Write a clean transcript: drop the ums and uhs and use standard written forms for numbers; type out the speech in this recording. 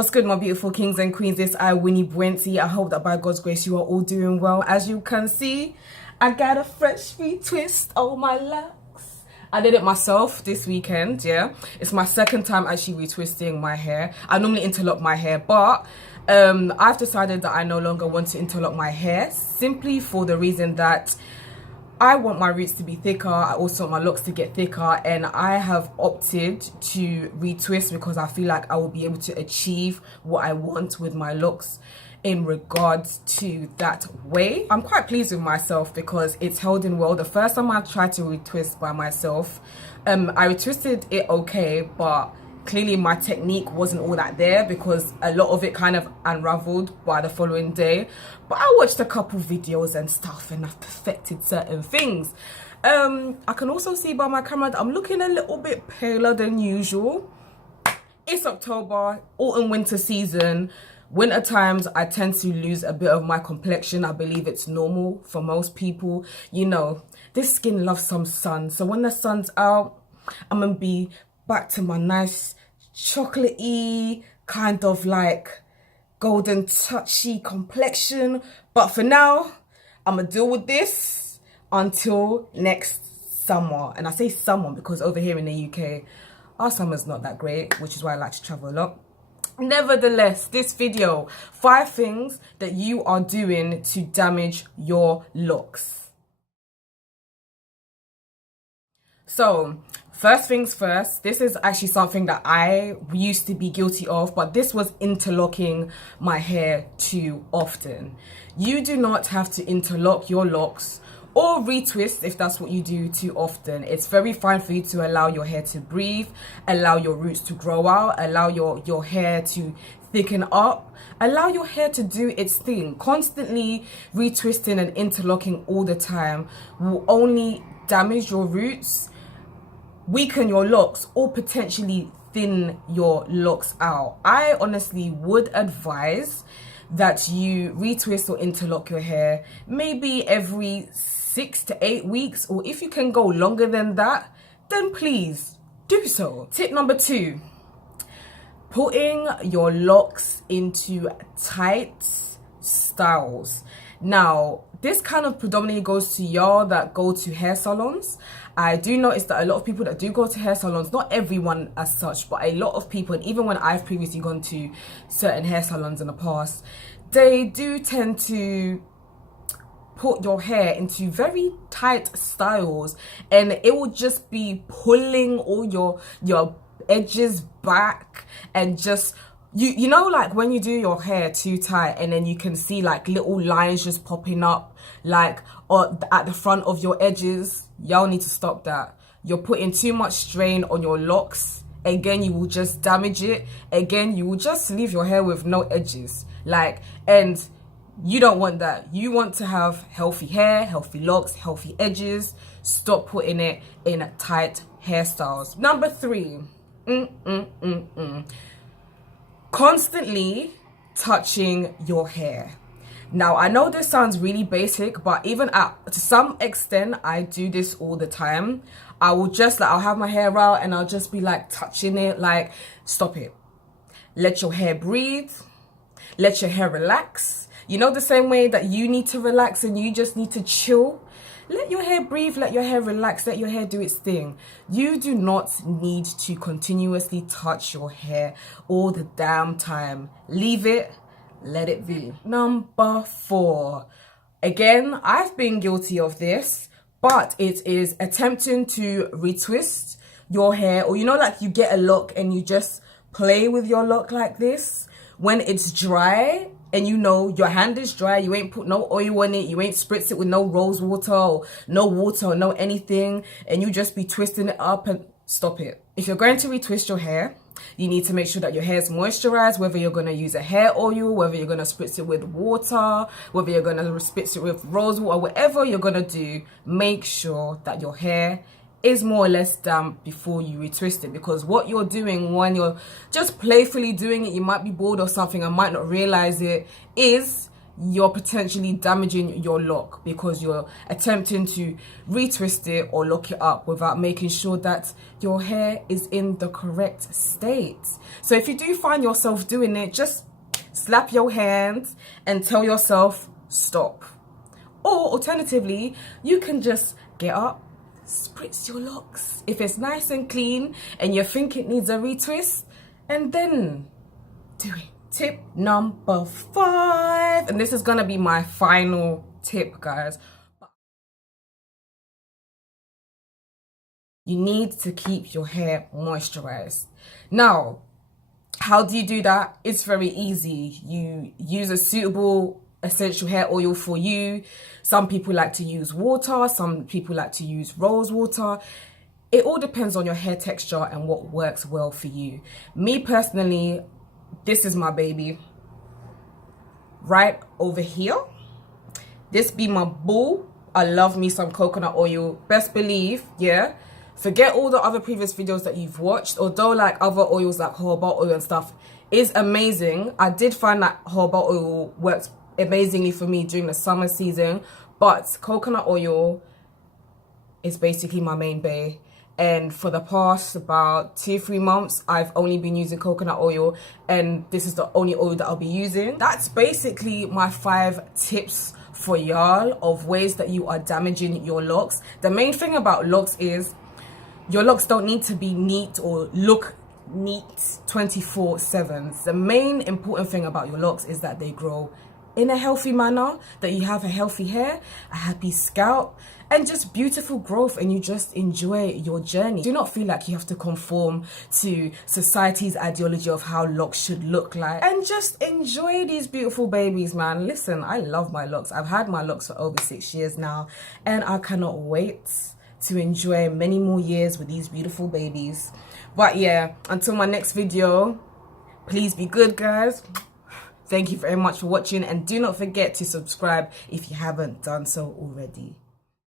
What's good, my beautiful kings and queens? It's Wini. I hope that by God's grace you are all doing well. As you can see, I got a fresh retwist on my locks. I did it myself this weekend, yeah. It's my second time actually retwisting my hair. I normally interlock my hair, but I've decided that I no longer want to interlock my hair simply for the reason that I want my roots to be thicker. I also want my locks to get thicker, and I have opted to retwist because I feel like I will be able to achieve what I want with my locks in regards to that way. I'm quite pleased with myself because it's held in well. The first time I tried to retwist by myself, I retwisted it okay, but clearly my technique wasn't all that there because a lot of it kind of unraveled by the following day. But I watched a couple videos and stuff and I've perfected certain things. I can also see by my camera that I'm looking a little bit paler than usual. It's October, autumn winter season. Winter times I tend to lose a bit of my complexion. I believe it's normal for most people. You know, this skin loves some sun, so when the sun's out, I'm gonna be back to my nice chocolatey kind of like golden touchy complexion. But for now, I'm gonna deal with this until next summer. And I say summer because over here in the UK, our summer's not that great, which is why I like to travel a lot. Nevertheless, this video, 5 things that you are doing to damage your locks. So, first things first, this is actually something that I used to be guilty of, but this was interlocking my hair too often. You do not have to interlock your locks or retwist if that's what you do too often. It's very fine for you to allow your hair to breathe, allow your roots to grow out, allow your hair to thicken up, allow your hair to do its thing. Constantly retwisting and interlocking all the time will only damage your roots, weaken your locks, or potentially thin your locks out. I honestly would advise that you retwist or interlock your hair maybe every 6 to 8 weeks, or if you can go longer than that, then please do so. Tip number 2, putting your locks into tight styles. Now, this kind of predominantly goes to y'all that go to hair salons. I do notice that a lot of people that do go to hair salons, not everyone as such, but a lot of people, and even when I've previously gone to certain hair salons in the past, they do tend to put your hair into very tight styles, and it will just be pulling all your edges back, and just you know, like when you do your hair too tight and then you can see like little lines just popping up like at the front of your edges. Y'all need to stop that. You're putting too much strain on your locks. Again, you will just damage it. Again, you will just leave your hair with no edges, like, and you don't want that. You want to have healthy hair, healthy locks, healthy edges. Stop putting it in tight hairstyles. Number 3, constantly touching your hair. Now, I know this sounds really basic, but even to some extent, I do this all the time. I will just like, I'll have my hair out and I'll just be like touching it. Like, stop it. Let your hair breathe. Let your hair relax. You know, the same way that you need to relax and you just need to chill. Let your hair breathe, let your hair relax, let your hair do its thing. You do not need to continuously touch your hair all the damn time. Leave it, let it be. Number 4. Again, I've been guilty of this, but it is attempting to retwist your hair, or you know, like you get a lock and you just play with your lock like this when it's dry. And you know your hand is dry, you ain't put no oil on it, you ain't spritz it with no rose water or no anything, and you just be twisting it up. And stop it. If you're going to retwist your hair, you need to make sure that your hair is moisturized, whether you're going to use a hair oil, whether you're going to spritz it with water, whether you're going to spritz it with rose water, whatever you're going to do, make sure that your hair is more or less damp before you retwist it. Because what you're doing when you're just playfully doing it, you might be bored or something and might not realize it, is you're potentially damaging your lock because you're attempting to retwist it or lock it up without making sure that your hair is in the correct state. So if you do find yourself doing it, just slap your hands and tell yourself stop. Or alternatively, you can just get up, spritz your locks if it's nice and clean and you think it needs a retwist, and then do it. Tip number 5, and this is gonna be my final tip, guys. You need to keep your hair moisturized. Now, how do you do that? It's very easy. You use a suitable essential hair oil for you. Some people like to use water, some people like to use rose water. It all depends on your hair texture and what works well for you. Me personally, this is my baby right over here. This be my boo. I love me some coconut oil. Best believe, yeah, forget all the other previous videos that you've watched. Although like other oils like jojoba oil and stuff is amazing, I did find that jojoba oil works amazingly for me during the summer season, but coconut oil is basically my main bae. And for the past about 2-3 months, I've only been using coconut oil, and this is the only oil that I'll be using. That's basically my 5 tips for y'all of ways that you are damaging your locks. The main thing about locks is your locks don't need to be neat or look neat 24/7. The main important thing about your locks is that they grow in a healthy manner, that you have a healthy hair, a happy scalp, and just beautiful growth, and you just enjoy your journey. Do not feel like you have to conform to society's ideology of how locks should look like, and just enjoy these beautiful babies, man. Listen, I love my locks. I've had my locks for over 6 years now, and I cannot wait to enjoy many more years with these beautiful babies. But yeah, until my next video, please be good, guys. Thank you very much for watching, and do not forget to subscribe if you haven't done so already.